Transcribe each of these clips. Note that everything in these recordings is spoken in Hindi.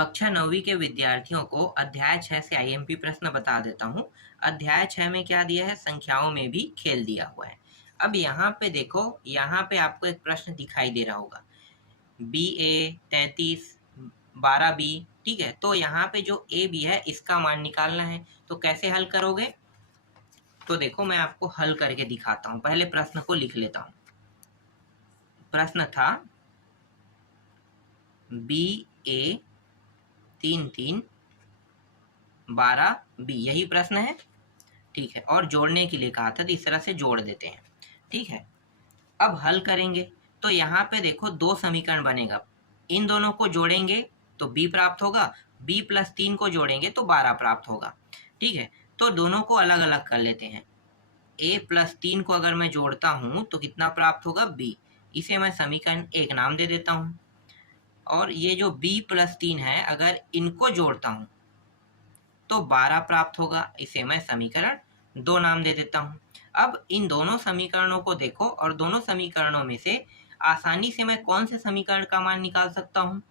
कक्षा 9वीं के विद्यार्थियों को अध्याय 6 से आईएमपी प्रश्न बता देता हूँ। अध्याय 6 में क्या दिया है? संख्याओं में भी खेल दिया हुआ है। अब यहाँ पे देखो, यहाँ पे आपको एक प्रश्न दिखाई दे रहा होगा, BA 33 12B। ठीक है, तो यहाँ पे जो AB है इसका मान निकालना है। तो कैसे हल करोगे? तो देखो मैं आपको हल करके दिखाता हूँ। पहले प्रश्न को लिख लेता हूँ। प्रश्न था BA 33 12B, यही प्रश्न है। ठीक है, और जोड़ने के लिए कहा था, तो इस तरह से जोड़ देते हैं। ठीक है, अब हल करेंगे तो यहाँ पे देखो दो समीकरण बनेगा। इन दोनों को जोड़ेंगे तो b प्राप्त होगा, b प्लस 3 को जोड़ेंगे तो 12 प्राप्त होगा। ठीक है, तो दोनों को अलग अलग कर लेते हैं। a प्लस 3 को अगर मैं जोड़ता हूँ तो कितना प्राप्त होगा? b। इसे मैं समीकरण 1 नाम दे देता हूँ। और ये जो b प्लस 3 है, अगर इनको जोड़ता हूँ तो 12 प्राप्त होगा। इसे मैं समीकरण 2 नाम दे देता हूँ। अब इन दोनों समीकरणों को देखो और दोनों समीकरणों में से आसानी से मैं कौन से समीकरण का मान निकाल सकता हूँ?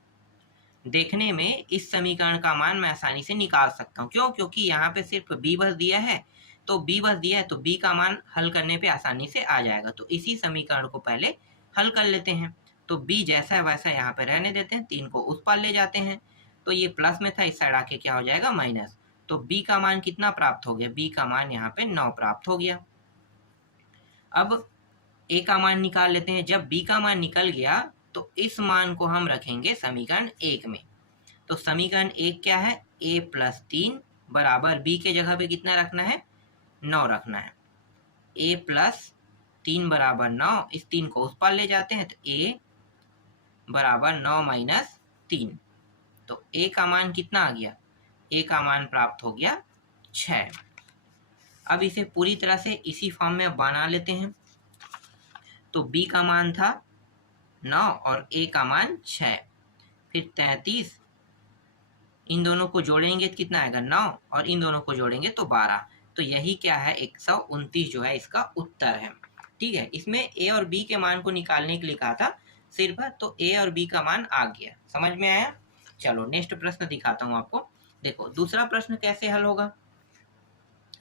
देखने में इस समीकरण का मान मैं आसानी से निकाल सकता हूँ। क्यों? क्योंकि यहाँ पे सिर्फ b बस दिया है, तो b बस दिया है तो b का मान हल करने पे आसानी से आ जाएगा। तो इसी समीकरण को पहले हल कर लेते हैं। तो b जैसा है वैसा यहाँ पे रहने देते हैं, 3 को उस पार ले जाते हैं। तो ये प्लस में था, इस साइड आके क्या हो जाएगा? माइनस। तो b का मान कितना प्राप्त हो गया? b का मान यहाँ पे 9 प्राप्त हो गया। अब a का मान निकाल लेते हैं। जब b का मान निकल गया तो इस मान को हम रखेंगे समीकरण 1 में। तो समीकरण 1 क्या है? a प्लस 3 बराबर b के जगह पे कितना रखना है? 9 रखना है। a प्लस 3 बराबर 9, इस 3 को उस पार ले जाते हैं तो a बराबर 9 माइनस 3। तो a का मान कितना आ गया? a का मान प्राप्त हो गया 6। अब इसे पूरी तरह से इसी फॉर्म में बना लेते हैं। तो b का मान था 9 और a का मान 6, फिर 33, इन दोनों को जोड़ेंगे तो कितना आएगा? 9, और इन दोनों को जोड़ेंगे तो 12। तो यही क्या है? 129 जो है इसका उत्तर है। ठीक है, इसमें a और b के मान को निकालने के लिए कहा था सिर्फ, तो a और b का मान आ गया। समझ में आया? चलो नेक्स्ट प्रश्न दिखाता हूँ आपको। देखो दूसरा प्रश्न कैसे हल होगा।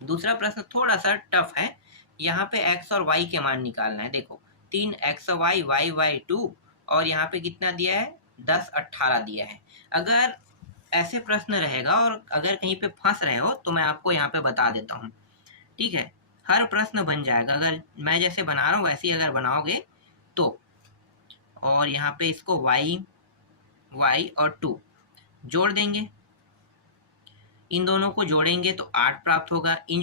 दूसरा प्रश्न थोड़ा सा टफ है। यहाँ पे x और y के मान निकालना है। देखो 3xy y 2, और यहाँ पे कितना दिया है? 10 18 दिया है। अगर ऐसे प्रश्न रहेगा और अगर कहीं पे फंस रहे हो तो मैं आपको यहाँ पे बता देता हूँ। ठीक है, हर प्रश्न बन जाएगा अगर मैं जैसे बना रहा हूँ वैसे ही अगर बनाओगे तो। और यहाँ पे इसको y और 2 जोड़ देंगे। इन दोनों को जोड़ेंगे तो 8 प्राप्त होगा। इन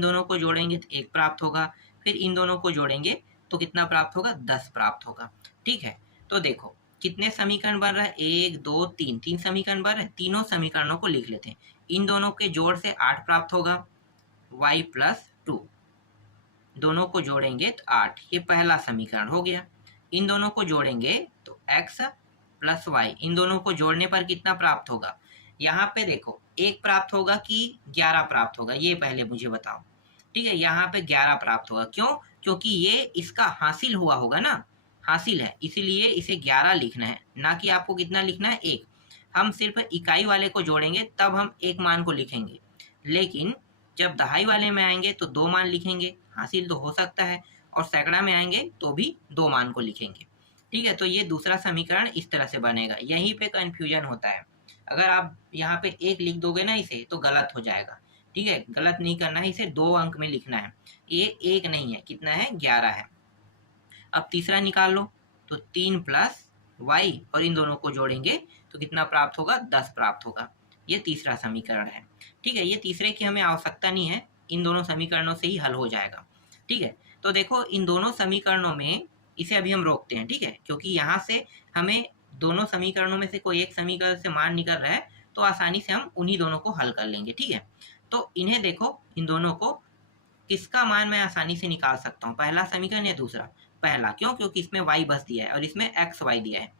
दोनों को जोड़ेंगे तो 1 प्राप्त होगा। फिर इन दोनों को जोड़ेंगे तो कितना प्राप्त होगा? 10 प्राप्त होगा। ठीक है, तो देखो कितने समीकरण बन रहा है? 1 2 3, 3 समीकरण बन रहे हैं। तीनों समीकरणों को लिख लेते हैं। इन दोनों के जोड़ से 8 प्राप्त होगा, y प्लस 2, दोनों को जोड़ेंगे तो 8, ये पहला समीकरण हो गया। इन दोनों को जोड़ेंगे तो x प्लस y, इन दोनों को जोड़ने पर कितना प्राप्त होगा? यहाँ पे देखो 1 प्राप्त होगा कि 11 प्राप्त होगा, ये पहले मुझे बताओ। ठीक है, यहाँ पे 11 प्राप्त होगा। क्यों? क्योंकि ये इसका हासिल हुआ होगा ना, हासिल है, इसीलिए इसे 11 लिखना है, ना कि आपको कितना लिखना है? 1। हम सिर्फ इकाई वाले को जोड़ेंगे तब हम एक मान को लिखेंगे, लेकिन जब दहाई वाले में आएंगे तो 2 मान लिखेंगे। हासिल तो हो सकता है, और सैकड़ा में आएंगे तो भी 2 मान को लिखेंगे। ठीक है, तो ये दूसरा समीकरण इस तरह से बनेगा। यहीं पे कंफ्यूजन होता है। अगर आप यहाँ पे 1 लिख दोगे ना इसे तो गलत हो जाएगा। ठीक है, गलत नहीं करना है, इसे 2 अंक में लिखना है। ये 1 नहीं है, कितना है? 11 है। अब तीसरा निकाल लो, तो 3 प्लस y, और इन दोनों को जोड़ेंगे तो कितना प्राप्त होगा? 10 प्राप्त होगा। ये तीसरा समीकरण है। ठीक है, ये तीसरे की हमें आवश्यकता नहीं है, इन दोनों समीकरणों से ही हल हो जाएगा। ठीक है, तो देखो इन दोनों समीकरणों में इसे अभी हम रोकते हैं। ठीक है, क्योंकि यहाँ से हमें दोनों समीकरणों में से कोई एक समीकरण से मान निकल रहा है तो आसानी से हम उन्हीं दोनों को हल कर लेंगे। ठीक है, तो इन्हें देखो, इन दोनों को किसका मान मैं आसानी से निकाल सकता हूँ? पहला समीकरण या दूसरा? पहला। क्यों? क्योंकि इसमें y बस दिया है और इसमें x y दिया है,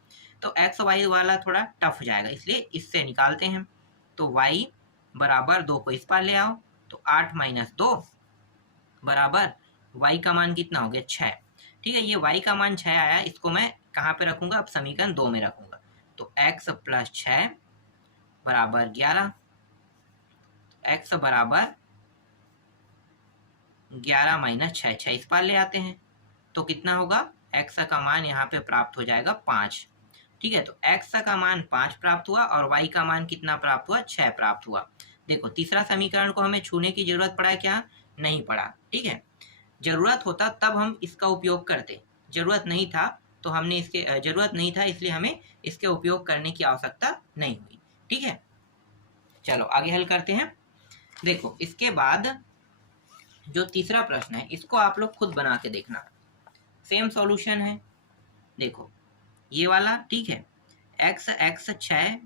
तो x y वाला थोड़ा टफ हो जाएगा, इसलिए इससे निकालते हैं। तो y बराबर 2 को इस पार ले आओ, तो 8 माइनस 2 बराबर y का मान कितना हो गया? 6। ठीक है, ये y का मान 6 आया, इसको मैं कहाँ पे रखूंगा? अब समीकरण 2 में रखूंगा। तो x प्लस 6 बराबर 11, x बराबर 11 माइनस 6 इस पार ले आते हैं तो कितना होगा, x का मान यहाँ पे प्राप्त हो जाएगा 5। ठीक है, तो x का मान 5 प्राप्त हुआ और y का मान कितना प्राप्त हुआ, 6 प्राप्त हुआ। देखो तीसरा समीकरण को हमें छूने की जरूरत पड़ा है क्या, नहीं पड़ा। ठीक है, जरूरत होता तब हम इसका उपयोग करते, जरूरत नहीं था तो हमने इसके जरूरत नहीं था इसलिए हमें इसके उपयोग करने की आवश्यकता नहीं हुई। ठीक है, चलो आगे हल करते हैं। देखो इसके बाद जो तीसरा प्रश्न है इसको आप लोग खुद बना के देखना, सेम सॉल्यूशन है। देखो ये वाला, ठीक है, x 6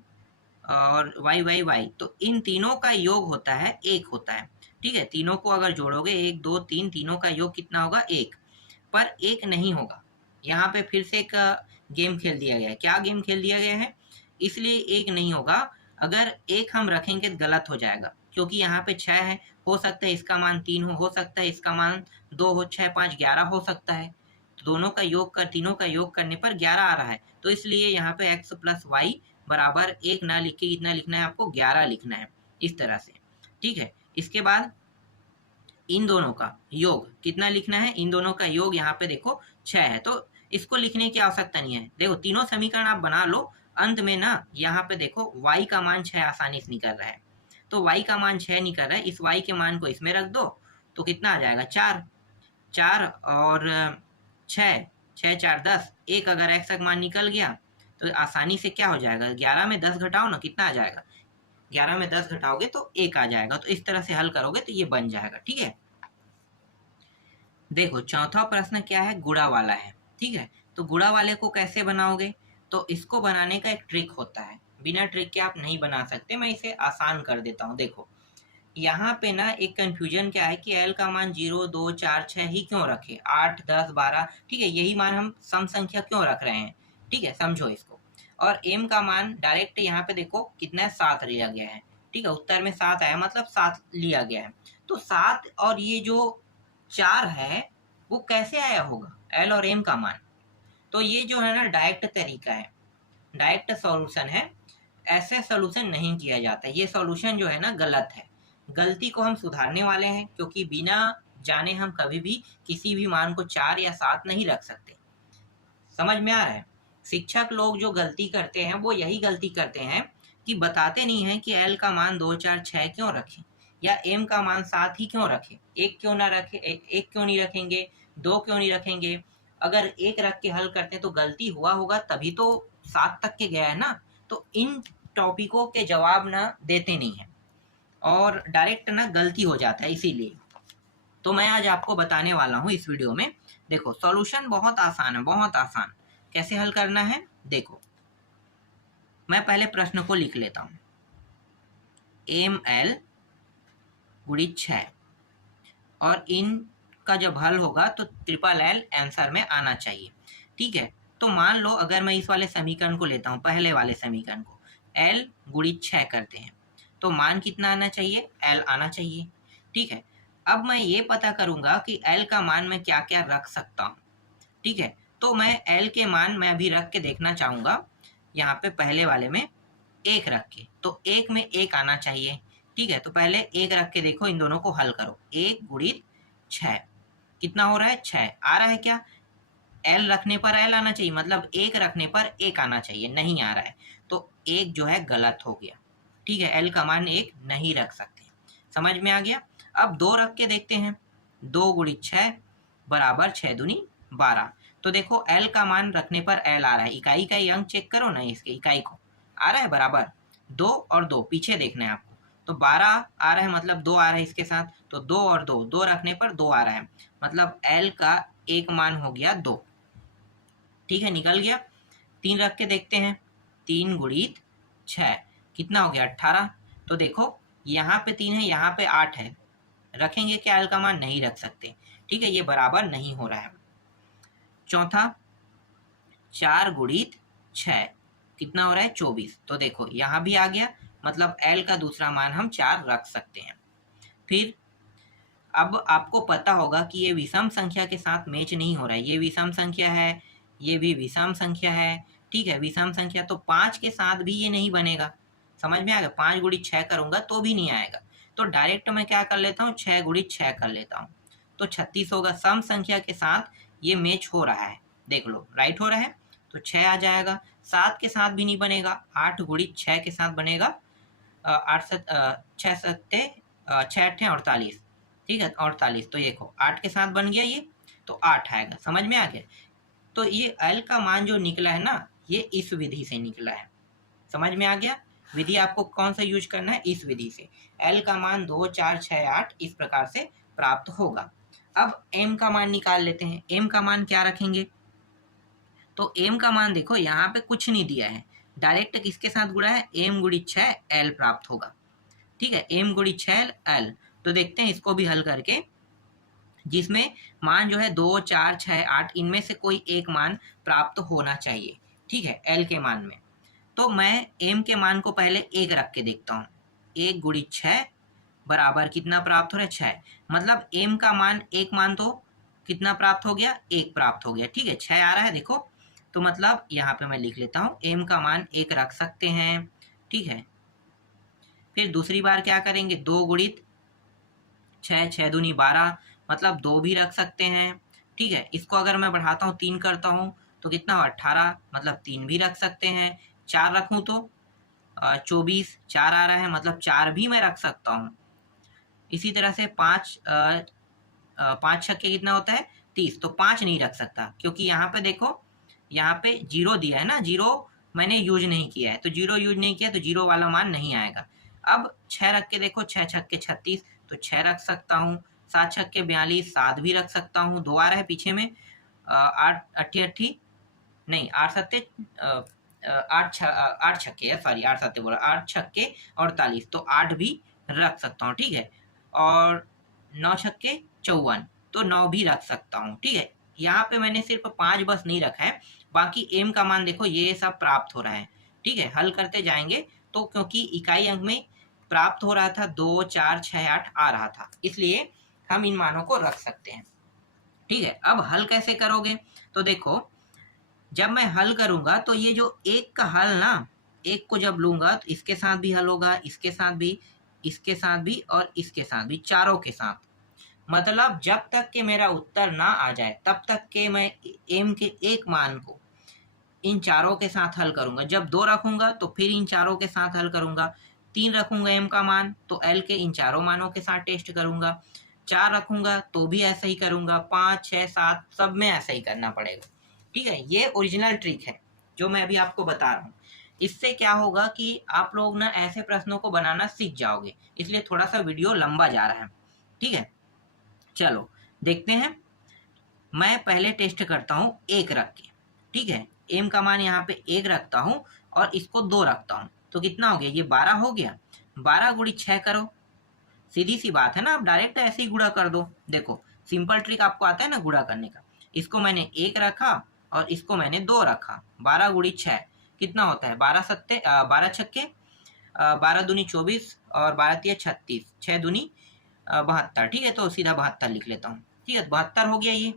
और y, तो इन तीनों का योग होता है 1 होता है। ठीक है, तीनों को अगर जोड़ोगे 1 2 3, तीनों का योग कितना होगा, 1। पर 1 नहीं होगा, यहाँ पे फिर से एक गेम खेल दिया गया है। क्या गेम खेल दिया गया है, इसलिए 1 नहीं होगा। अगर 1 हम रखेंगे तो गलत हो जाएगा, क्योंकि यहाँ पे 6 है, हो सकता है इसका मान 3 हो सकता है इसका मान 2 हो, 6 5 11 हो सकता है। तो दोनों का योग कर, तीनों का योग करने पर 11 आ रहा है, तो इसलिए यहाँ पे x प्लस वाई बराबर 1 ना लिख के कितना लिखना है आपको, 11 लिखना है, इस तरह से। ठीक है, इसके बाद इन दोनों का योग कितना लिखना है, इन दोनों का योग यहाँ पे देखो 6 है, तो इसको लिखने की आवश्यकता नहीं है। देखो तीनों समीकरण आप बना लो, अंत में ना यहाँ पे देखो y का मान 6 आसानी से निकल रहा है, तो y का मान 6 निकल रहा है, इस y के मान को इसमें रख दो तो कितना आ जाएगा, 4 और 6 6 4 10, एक अगर x का मान निकल गया तो आसानी से क्या हो जाएगा, 11 में 10 घटाओ ना, कितना आ जाएगा, 11 में 10 घटाओगे तो 1 आ जाएगा। तो इस तरह से हल करोगे तो ये बन जाएगा। ठीक है, देखो चौथा प्रश्न क्या है, गुणा वाला है। ठीक है, तो गुणा वाले को कैसे बनाओगे, तो इसको बनाने का एक ट्रिक होता है, बिना ट्रिक के आप नहीं बना सकते, मैं इसे आसान कर देता हूँ। देखो यहाँ पे ना एक कंफ्यूजन क्या है कि l का मान 0 2 4 6 ही क्यों रखे, 8 10 12, ठीक है, यही मान हम सम संख्या क्यों रख रहे हैं। ठीक है, समझो इसको। और m का मान डायरेक्ट यहाँ पे देखो कितना है, 7 लिया गया है। ठीक है, उत्तर में 7 आया, मतलब 7 लिया गया है। तो 7 और ये जो 4 है वो कैसे आया होगा, l और m का मान। तो ये जो है ना डायरेक्ट तरीका है, डायरेक्ट सॉल्यूशन है, ऐसे सॉल्यूशन नहीं किया जाता। ये सॉल्यूशन जो है ना गलत है, गलती को हम सुधारने वाले हैं, क्योंकि बिना जाने हम कभी भी किसी भी मान को 4 या 7 नहीं रख सकते। समझ में आ रहा है। शिक्षक लोग जो गलती करते हैं वो यही गलती करते हैं कि बताते नहीं हैं कि l का मान 2 4 6 क्यों रखें, या m का मान 7 ही क्यों रखें, एक क्यों ना रखे, एक क्यों नहीं रखेंगे, 2 क्यों नहीं रखेंगे। अगर एक रख के हल करते तो गलती हुआ होगा, तभी तो 7 तक के गया है ना। तो इन टॉपिकों के जवाब ना देते नहीं है और डायरेक्ट ना गलती हो जाता है, इसीलिए तो मैं आज आपको बताने वाला हूँ इस वीडियो में। देखो सॉल्यूशन बहुत आसान है, बहुत आसान। कैसे हल करना है, देखो मैं पहले प्रश्न को लिख लेता हूँ, ml गुणित 6, और इन का जब हल होगा तो ट्रिपल एल आंसर में आना चाहिए। ठीक है, तो मान लो अगर मैं इस वाले समीकरण को लेता हूँ, पहले वाले समीकरण को l गुणित 6 करते हैं तो मान कितना आना चाहिए, l आना चाहिए। ठीक है, अब मैं ये पता करूंगा कि l का मान मैं क्या क्या रख सकता हूँ। ठीक है, तो मैं l के मान मैं अभी रख के देखना चाहूंगा, यहाँ पे पहले वाले में 1 रख के, तो 1 में 1 आना चाहिए। ठीक है, तो पहले 1 रख के देखो, इन दोनों को हल करो, 1 गुणित 6 कितना हो रहा है, 6 आ रहा है क्या, l रखने पर l आना चाहिए, मतलब 1 रखने पर 1 आना चाहिए, नहीं आ रहा है, तो 1 जो है गलत हो गया। ठीक है, l का मान 1 नहीं रख सकते, समझ में आ गया। अब 2 रख के देखते हैं, 2 गुणित 6 बराबर 6 दूनी 12, तो देखो l का मान रखने पर l आ रहा है, इकाई का अंक चेक करो ना, इसके इकाई को आ रहा है बराबर 2 और 2, पीछे देखना है आपको, तो 12 आ रहा है, मतलब 2 आ रहा है इसके साथ, तो 2 और 2, 2 रखने पर 2 आ रहा है, मतलब l का एक मान हो गया 2। ठीक है, निकल गया। 3 रख के देखते हैं, 3 गुणित 6 कितना हो गया, 18, तो देखो यहाँ पे 3 है, यहाँ पे 8 है, रखेंगे क्या l का मान, नहीं रख सकते। ठीक है, ये बराबर नहीं हो रहा है। चौथा 4 गुणित 6 कितना हो रहा है, 24, तो देखो यहाँ भी आ गया, मतलब l का दूसरा मान हम 4 रख सकते हैं। फिर अब आपको पता होगा कि ये विषम संख्या के साथ मैच नहीं हो रहा है, ये विषम संख्या है, ये भी विषम संख्या है। ठीक है, विषम संख्या, तो 5 के साथ भी ये नहीं बनेगा, समझ में आ गया? 5 गुणित 6 करूंगा तो भी नहीं आएगा, तो डायरेक्ट मैं क्या कर लेता हूँ, 6 गुणित 6 कर लेता हूँ, तो 36 होगा। सम संख्या के साथ ये मैच हो रहा है, देख लो राइट हो रहा है, तो 6 आ जाएगा। 7 के साथ भी नहीं बनेगा, 8 गुणित 6 के साथ बनेगा, 6 सत्ते 6 अट्ठे 48, ठीक है 48, तो देखो 8 के साथ बन गया ये, तो 8 आएगा। समझ में आ गया? तो ये एल का मान जो निकला है ना, ये इस विधि से निकला है। समझ में आ गया? विधि आपको कौन सा यूज करना है, इस विधि से। एल का मान 2 4 6 8 इस प्रकार से प्राप्त होगा। अब एम का मान निकाल लेते हैं। एम का मान क्या रखेंगे, तो एम का मान देखो यहाँ पे कुछ नहीं दिया है, डायरेक्ट किसके साथ गुणा है, एम गुणित 6 एल प्राप्त होगा। ठीक है, एम गुणित 6 एल। तो देखते हैं इसको भी हल करके, जिसमें मान जो है 2 4 6 8 इनमें से कोई एक मान प्राप्त होना चाहिए। ठीक है, एल के मान में। तो मैं एम के मान को पहले एक रख के देखता हूँ। 1 गुणित 6 बराबर कितना प्राप्त हो रहा है, 6। मतलब एम का मान एक मान तो कितना प्राप्त हो गया, 1 प्राप्त हो गया। ठीक है, 6 आ रहा है देखो, तो मतलब यहाँ पे मैं लिख लेता हूँ एम का मान 1 रख सकते हैं। ठीक है, फिर दूसरी बार क्या करेंगे, 2 गुणित 6 6 दूनी 12, मतलब 2 भी रख सकते हैं। ठीक है, इसको अगर मैं बढ़ाता हूँ 3 करता हूँ तो कितना हुआ, 18, मतलब 3 भी रख सकते हैं। 4 रखूँ तो 24, 4 आ रहा है, मतलब 4 भी मैं रख सकता हूँ। इसी तरह से 5 5 छक्के कितना होता है, 30, तो 5 नहीं रख सकता, क्योंकि यहाँ पे देखो यहाँ पे 0 दिया है ना, 0 मैंने यूज नहीं किया है, तो 0 यूज नहीं किया तो 0 वाला मान नहीं आएगा। अब 6 रख के देखो, 6 छक्के 36, तो 6 रख सकता हूँ। 7 छक्के 42, 7 भी रख सकता हूँ। 2 आ रहा है पीछे में, 8 अट्ठी अट्ठी नहीं, 8 सत्ते 8 छक्के है, सॉरी 8 सत्ते बोला, 8 छक्के 48, तो 8 भी रख सकता हूँ। ठीक है, और 9 छक्के 54, तो 9 भी रख सकता हूँ। ठीक है, यहाँ पे मैंने सिर्फ 5 बस नहीं रखा है, बाकी एम का मान देखो ये सब प्राप्त हो रहा है। ठीक है, हल करते जाएंगे तो क्योंकि इकाई अंक में प्राप्त हो रहा था 2 4 6 8 आ रहा था, इसलिए हम इन मानों को रख सकते हैं। ठीक है, अब हल कैसे करोगे, तो देखो जब मैं हल करूंगा तो ये जो एक का हल ना, एक को जब लूंगा तो इसके साथ भी हल होगा, इसके साथ भी, इसके साथ भी और इसके साथ भी, चारों के साथ। मतलब जब तक के मेरा उत्तर ना आ जाए तब तक के मैं एम के एक मान को इन चारों के साथ हल करूंगा। जब 2 रखूंगा तो फिर इन चारों के साथ हल करूंगा। 3 रखूंगा एम का मान तो एल के इन चारों मानों के साथ टेस्ट करूंगा। 4 रखूंगा तो भी ऐसा ही करूंगा। 5 6 7 सब में ऐसा ही करना पड़ेगा। ठीक है, ये ओरिजिनल ट्रिक है जो मैं अभी आपको बता रहा हूँ। इससे क्या होगा कि आप लोग ना ऐसे प्रश्नों को बनाना सीख जाओगे, इसलिए थोड़ा सा वीडियो लंबा जा रहा है। ठीक है, चलो देखते हैं। मैं पहले टेस्ट करता हूँ 1 रख के। ठीक है, एम का मान यहाँ पे 1 रखता हूँ और इसको 2 रखता हूँ, तो कितना हो गया, ये 12 हो गया। 12 गुणित 6 करो, सीधी सी बात है ना, आप डायरेक्ट ऐसे ही गुणा कर दो। देखो सिंपल ट्रिक आपको आता है ना गुणा करने का। इसको मैंने 1 रखा और इसको मैंने 2 रखा। 12 गुणित 6 कितना होता है, 12 सत्ते 12 छक्के 12 दूनी 24 और 12 तिया 36, 6 दूनी 72। ठीक है, तो सीधा 72 लिख लेता हूँ। ठीक है, 72 हो गया ये।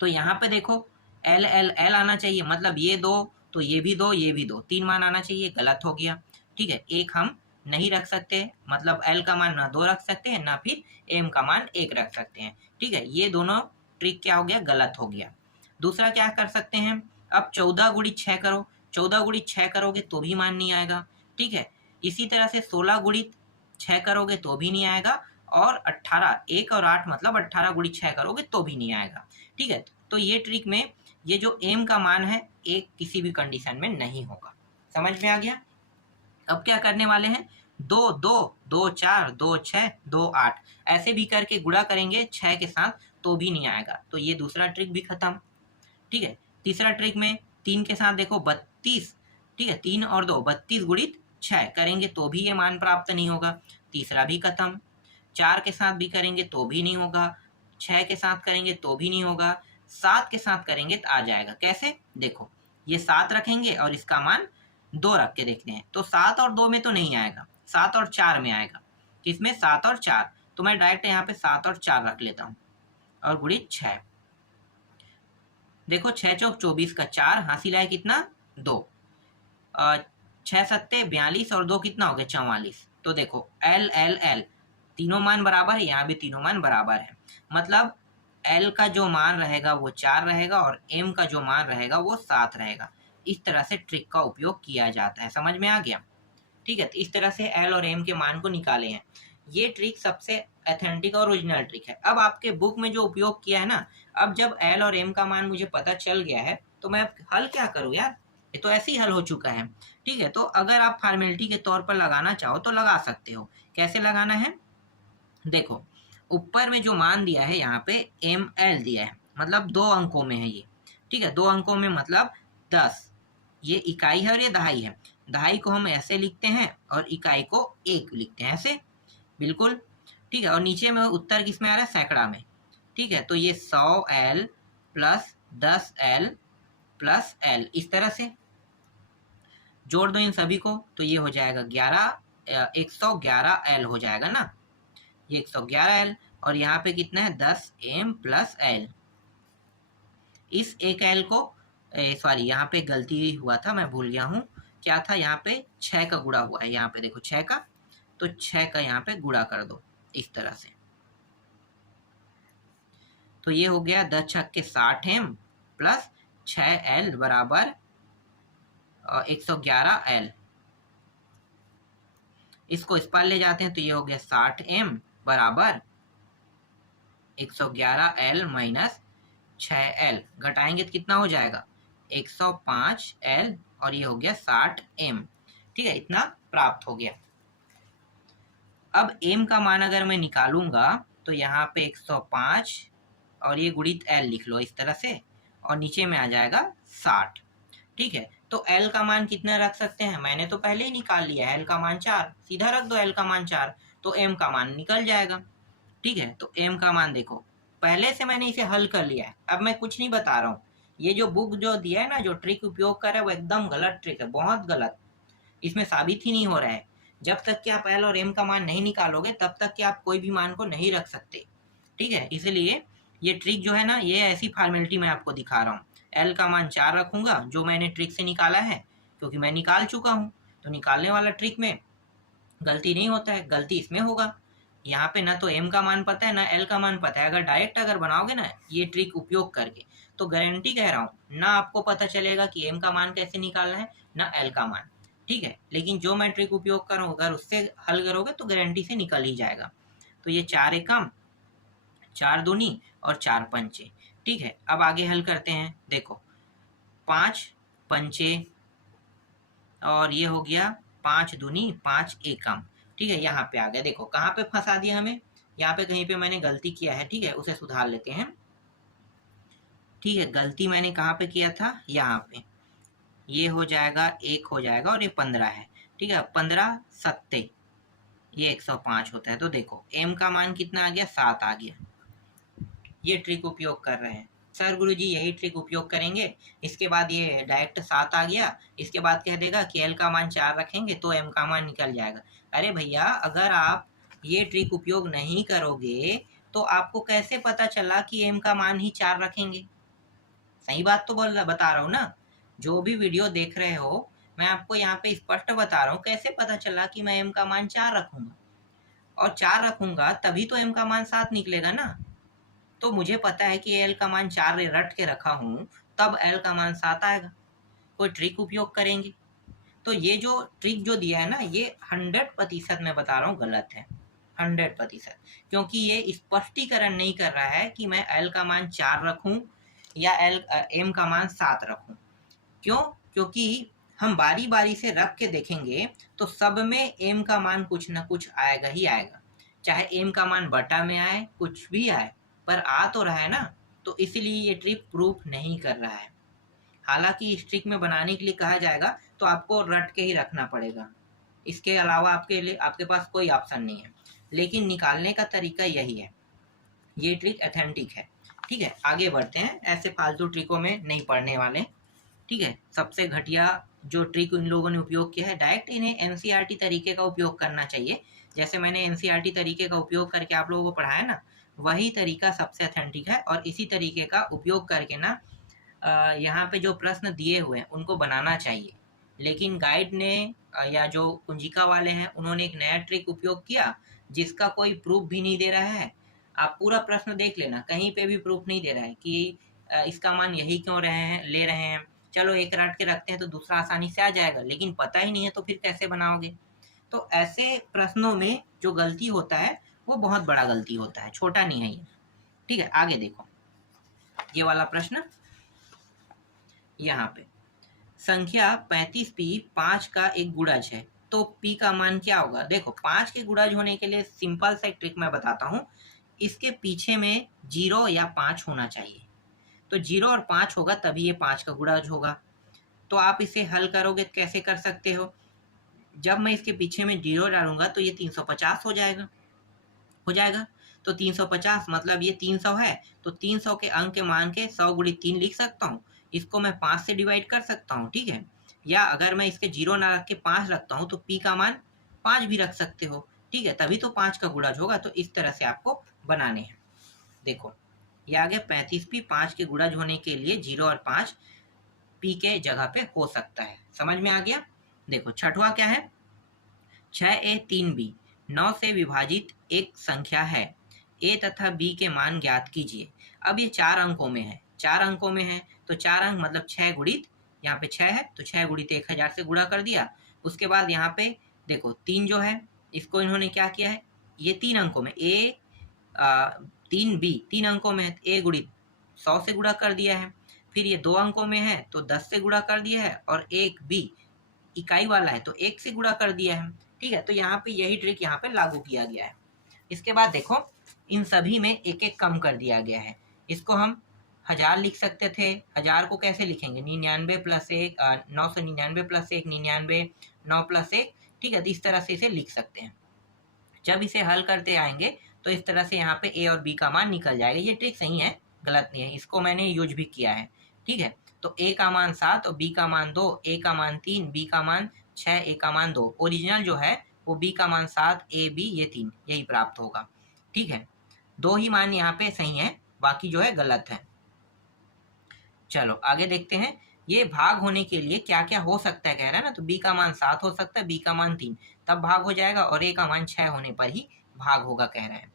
तो यहाँ पे देखो एल एल एल आना चाहिए, मतलब ये 2 तो ये भी 2, ये भी 2, 3 मान आना चाहिए, गलत हो गया। ठीक है, 1 हम नहीं रख सकते, मतलब एल का मान ना 2 रख सकते हैं ना फिर एम का मान 1 रख सकते हैं। ठीक है, ये दोनों ट्रिक क्या हो गया, गलत हो गया। दूसरा क्या कर सकते हैं, अब 14 गुणित 6 करो। 14 गुणित 6 करोगे तो भी मान नहीं आएगा। ठीक है, इसी तरह से 16 गुणित 6 करोगे तो भी नहीं आएगा, और 18 1 और 8 मतलब 18 गुणित 6 करोगे तो भी नहीं आएगा। ठीक है, तो ये ट्रिक में ये जो एम का मान है एक किसी भी कंडीशन में नहीं होगा। समझ में आ गया? अब क्या करने वाले हैं, 2 2 2 4 2 6 2 8 ऐसे भी करके गुणा करेंगे 6 के साथ तो भी नहीं आएगा, तो ये दूसरा ट्रिक भी खत्म। ठीक है, तीसरा ट्रिक में 3 के साथ देखो 32। ठीक है, 3 और 2 32 गुणित 6 करेंगे तो भी ये मान प्राप्त नहीं होगा, तीसरा भी खत्म। 4 के साथ भी करेंगे तो भी नहीं होगा, 6 के साथ करेंगे तो भी नहीं होगा, 7 के साथ करेंगे तो आ जाएगा। कैसे, देखो ये 7 रखेंगे और इसका मान 2 रख के देखते हैं, तो 7 और 2 में तो नहीं आएगा, 7 और 4 में आएगा। किसमें, 7 और 4, तो मैं डायरेक्ट यहाँ पे 7 और 4 रख लेता हूँ और गुणित 6। देखो 6 चौक 24 का 4 हासिल आया कितना, 2। 6 सत्ते 42 और 2 कितना हो गया 44। तो देखो एल एल एल तीनों मान बराबर है, यहाँ भी तीनों मान बराबर है, मतलब एल का जो मान रहेगा वो 4 रहेगा और एम का जो मान रहेगा वो 7 रहेगा। इस तरह से ट्रिक का उपयोग किया जाता है, समझ में आ गया? ठीक है, तो इस तरह से एल और एम के मान को निकाले हैं। ये ट्रिक सबसे ऑथेंटिक और ओरिजिनल ट्रिक है। अब आपके बुक में जो उपयोग किया है ना, अब जब एल और एम का मान मुझे पता चल गया है तो मैं हल क्या करूँ यार, ये तो ऐसे ही हल हो चुका है। ठीक है, तो अगर आप फॉर्मेलिटी के तौर पर लगाना चाहो तो लगा सकते हो। कैसे लगाना है, देखो ऊपर में जो मान दिया है यहाँ पे एम एल दिया है, मतलब 2 अंकों में है ये। ठीक है, 2 अंकों में मतलब 10, ये इकाई है और ये दहाई है। दहाई को हम ऐसे लिखते हैं और इकाई को 1 लिखते हैं ऐसे, बिल्कुल। ठीक है, और नीचे में उत्तर किस में आ रहा है, सैकड़ा में। ठीक है, तो ये 100L plus 10L plus L, इस तरह से जोड़ दो इन सभी को तो ये हो जाएगा 111L हो जाएगा ना, ये 111L। और यहाँ पे कितना है 10M प्लस L। इस एक L को सॉरी यहाँ पे गलती हुआ था, मैं भूल गया हूँ, क्या था यहाँ पे 6 का गुणा हुआ है, यहाँ पे देखो 6 का, तो 6 का यहाँ पे गुणा कर दो इस तरह से। तो ये हो गया 10 छक्के 60M प्लस 6L बराबर 111L। इसको इस पार ले जाते हैं तो ये हो गया 60M बराबर 111L माइनस 6L, घटाएंगे तो कितना हो जाएगा 105L और ये हो गया 60M। ठीक है, इतना प्राप्त हो गया। अब M का मान अगर मैं निकालूंगा तो यहाँ पे 105 और ये गुणित L लिख लो इस तरह से, और नीचे में आ जाएगा 60। ठीक है, तो L का मान कितना रख सकते हैं, मैंने तो पहले ही निकाल लिया है, L का मान 4, सीधा रख दो L का मान 4, तो M का मान निकल जाएगा। ठीक है, तो M का मान देखो पहले से मैंने इसे हल कर लिया है, अब मैं कुछ नहीं बता रहा हूँ। ये जो बुक जो दिया है ना, जो ट्रिक उपयोग कर रहा है वो एकदम गलत ट्रिक है, बहुत गलत, इसमें साबित ही नहीं हो रहा है। जब तक कि आप L और M का मान नहीं निकालोगे तब तक कि आप कोई भी मान को नहीं रख सकते। ठीक है, इसलिए ये ट्रिक जो है ना, ये ऐसी फॉर्मेलिटी मैं आपको दिखा रहा हूँ। L का मान 4 रखूंगा जो मैंने ट्रिक से निकाला है, क्योंकि मैं निकाल चुका हूँ, तो निकालने वाला ट्रिक में गलती नहीं होता है, गलती इसमें होगा। यहाँ पे ना तो M का मान पता है ना L का मान पता है। अगर डायरेक्ट अगर बनाओगे ना ये ट्रिक उपयोग करके, तो गारंटी कह रहा हूँ ना आपको पता चलेगा कि M का मान कैसे निकालना है ना L का मान। ठीक है, लेकिन जो मैं ट्रिक उपयोग कर रहा हूँ अगर उससे हल करोगे तो गारंटी से निकल ही जाएगा। तो ये 4 एकम 4 दूनी और 4 पंचे। ठीक है, अब आगे हल करते हैं। देखो 5 पंचे और ये हो गया 5 दूनी 5 एकम। ठीक है, यहाँ पे आ गया, देखो कहाँ पे फंसा दिया हमें, यहाँ पे कहीं पे मैंने गलती किया है। ठीक है, उसे सुधार लेते हैं। ठीक है, गलती मैंने कहाँ पे किया था, यहाँ पे, ये हो जाएगा 1 हो जाएगा और ये 15 है। ठीक है, 15 सत्ते ये 105 होता है। तो देखो M का मान कितना आ गया, 7 आ गया। ये ट्रिक उपयोग कर रहे हैं सर गुरुजी, यही ट्रिक उपयोग करेंगे। इसके बाद ये डायरेक्ट 7 आ गया, इसके बाद कह देगा कि L का मान 4 रखेंगे तो M का मान निकल जाएगा। अरे भैया, अगर आप ये ट्रिक उपयोग नहीं करोगे तो आपको कैसे पता चला कि M का मान ही 4 रखेंगे? सही बात तो बता रहा हूँ ना। जो भी वीडियो देख रहे हो मैं आपको यहाँ पे स्पष्ट बता रहा हूँ, कैसे पता चला कि मैं M का मान 4 रखूंगा, और 4 रखूंगा तभी तो M का मान 7 निकलेगा ना। तो मुझे पता है कि L का मान 4 रट के रखा हूँ, तब L का मान 7 आएगा। कोई ट्रिक उपयोग करेंगे तो ये जो ट्रिक जो दिया है ना, ये 100% मैं बता रहा हूँ गलत है, 100%, क्योंकि ये स्पष्टीकरण नहीं कर रहा है कि मैं L का मान 4 रखूँ या M का मान 7 रखूँ। क्यों? क्योंकि हम बारी बारी से रख के देखेंगे तो सब में M का मान कुछ ना कुछ आएगा ही आएगा, चाहे M का मान बटा में आए, कुछ भी आए, पर आ तो रहा है ना। तो इसलिए ये ट्रिक प्रूफ नहीं कर रहा है। हालांकि इस ट्रिक में बनाने के लिए कहा जाएगा तो आपको रट के ही रखना पड़ेगा, इसके अलावा आपके लिए आपके पास कोई ऑप्शन नहीं है, लेकिन निकालने का तरीका यही है। ये ट्रिक ऑथेंटिक है। ठीक है, आगे बढ़ते हैं, ऐसे फालतू ट्रिकों में नहीं पढ़ने वाले। ठीक है, सबसे घटिया जो ट्रिक इन लोगों ने उपयोग किया है, डायरेक्ट इन्हें एनसीईआरटी तरीके का उपयोग करना चाहिए। जैसे मैंने एनसीईआरटी तरीके का उपयोग करके आप लोगों को पढ़ाया ना, वही तरीका सबसे ऑथेंटिक है। और इसी तरीके का उपयोग करके ना यहाँ पे जो प्रश्न दिए हुए हैं उनको बनाना चाहिए। लेकिन गाइड ने या जो कुंजिका वाले हैं उन्होंने एक नया ट्रिक उपयोग किया जिसका कोई प्रूफ भी नहीं दे रहा है। आप पूरा प्रश्न देख लेना, कहीं पे भी प्रूफ नहीं दे रहा है कि इसका मान यही क्यों ले रहे हैं। चलो एक रट के रखते हैं तो दूसरा आसानी से आ जाएगा, लेकिन पता ही नहीं है तो फिर कैसे बनाओगे। तो ऐसे प्रश्नों में जो गलती होता है वो बहुत बड़ा गलती होता है, छोटा नहीं है ये। ठीक है, आगे देखो ये वाला प्रश्न। यहाँ पे संख्या 35p 5 का एक गुणज है, तो p का मान क्या होगा। देखो 5 के गुणज होने के लिए सिंपल सा एक ट्रिक मैं बताता हूँ। इसके पीछे में 0 या 5 होना चाहिए, तो 0 और 5 होगा तभी ये 5 का गुणज होगा। तो आप इसे हल करोगे तो कैसे कर सकते हो, जब मैं इसके पीछे में 0 डालूंगा तो ये 350 हो जाएगा। तो 350 मतलब ये 300 है, तो 300 के अंक के मान के 100 गुणित 3 लिख सकता हूँ। इसको मैं 5 से डिवाइड कर सकता हूँ, ठीक है। या अगर मैं इसके 0 ना रख के 5 रखता हूँ तो p का मान 5 भी रख सकते हो, ठीक है, तभी तो 5 का गुणज होगा। तो इस तरह से आपको बनाने हैं। देखो ये आ गया 35p 5 के गुणज होने के लिए 0 और 5 p के जगह पे हो सकता है। समझ में आ गया। देखो छठवां क्या है, 6a 3b 9 से विभाजित एक संख्या है, a तथा b के मान ज्ञात कीजिए। अब ये 4 अंकों में है, 4 अंकों में है तो 4 अंक मतलब 6 गुणित, यहाँ पे 6 है तो 6 गुणित 1000 से गुणा कर दिया। उसके बाद यहाँ पे देखो 3 जो है इसको इन्होंने क्या किया है, ये 3 अंकों में a 3b 3 अंकों में है, a गुणित 100 से गुणा कर दिया है। फिर ये 2 अंकों में है तो 10 से गुणा कर दिया है, और एक b इकाई वाला है तो 1 से गुणा कर दिया है, ठीक है। तो यहाँ पे यही ट्रिक यहाँ पे लागू किया गया है। इसके बाद देखो इन सभी में एक एक कम कर दिया गया है। इसको हम 1000 लिख सकते थे, 1000 को कैसे लिखेंगे, 99 प्लस 1 999 प्लस 1 99 9 प्लस 1, ठीक है। तो इस तरह से इसे लिख सकते हैं। जब इसे हल करते आएंगे तो इस तरह से यहाँ पे a और b का मान निकल जाएगा। ये ट्रिक सही है, गलत नहीं है, इसको मैंने यूज भी किया है, ठीक है। तो a का मान 7 और b का मान 2, a का मान 3, b का मान 6, a का मान 2। ओरिजिनल जो है वो b का मान 7, a b ये 3 यही प्राप्त होगा, ठीक है। 2 ही मान यहाँ पे सही है, बाकी जो है गलत है। चलो आगे देखते हैं, ये भाग होने के लिए क्या क्या हो सकता है कह रहा है ना। तो b का मान 7 हो सकता है, b का मान 3 तब भाग हो जाएगा, और a का मान 6 होने पर ही भाग होगा कह रहे हैं।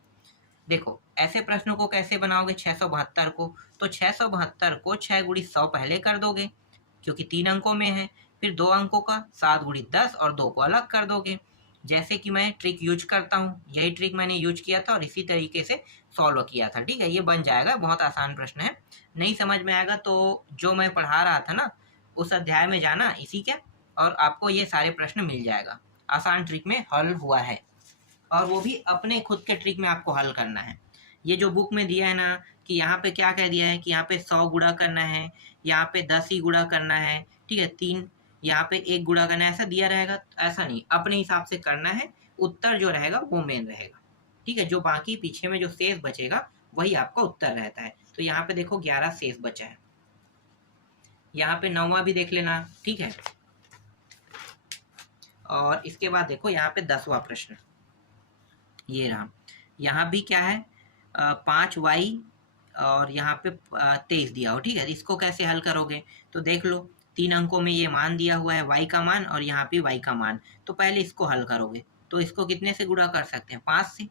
देखो ऐसे प्रश्नों को कैसे बनाओगे, 672 को, तो 672 को 6 गुणित 100 पहले कर दोगे क्योंकि 3 अंकों में है। फिर 2 अंकों का 7 गुणित 10 और 2 को अलग कर दोगे। जैसे कि मैं ट्रिक यूज करता हूँ, यही ट्रिक मैंने यूज किया था और इसी तरीके से सॉल्व किया था, ठीक है। ये बन जाएगा, बहुत आसान प्रश्न है। नहीं समझ में आएगा तो जो मैं पढ़ा रहा था ना उस अध्याय में जाना इसी के, और आपको ये सारे प्रश्न मिल जाएगा। आसान ट्रिक में हल हुआ है, और वो भी अपने खुद के ट्रिक में आपको हल करना है। ये जो बुक में दिया है ना कि यहाँ पे क्या कह दिया है कि यहाँ पे 100 गुणा करना है, यहाँ पे 10 ही गुणा करना है, ठीक है, 3 यहाँ पे 1 गुणा करना है, ऐसा दिया रहेगा। ऐसा नहीं, अपने हिसाब से करना है। उत्तर जो रहेगा वो मेन रहेगा, ठीक है। जो बाकी पीछे में जो शेष बचेगा वही आपका उत्तर रहता है। तो यहाँ पे देखो 11 शेष बचा है। यहाँ पे 9वां भी देख लेना, ठीक है। और इसके बाद देखो यहाँ पे 10वां प्रश्न ये रहा। यहाँ भी क्या है, 5y और यहाँ पे 23 दिया हो, ठीक है। इसको कैसे हल करोगे, तो देख लो 3 अंकों में ये मान दिया हुआ है y का मान, और यहाँ पे y का मान। तो पहले इसको हल करोगे तो इसको कितने से गुणा कर सकते हैं, 5 से,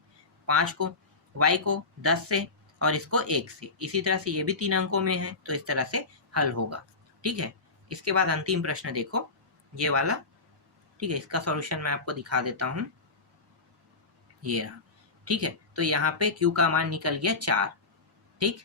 5 को, y को 10 से, और इसको 1 से। इसी तरह से ये भी 3 अंकों में है तो इस तरह से हल होगा, ठीक है। इसके बाद अंतिम प्रश्न देखो ये वाला, ठीक है। इसका सॉल्यूशन मैं आपको दिखा देता हूँ, ये रहा, ठीक है। तो यहाँ पे q का मान निकल गया 4, ठीक।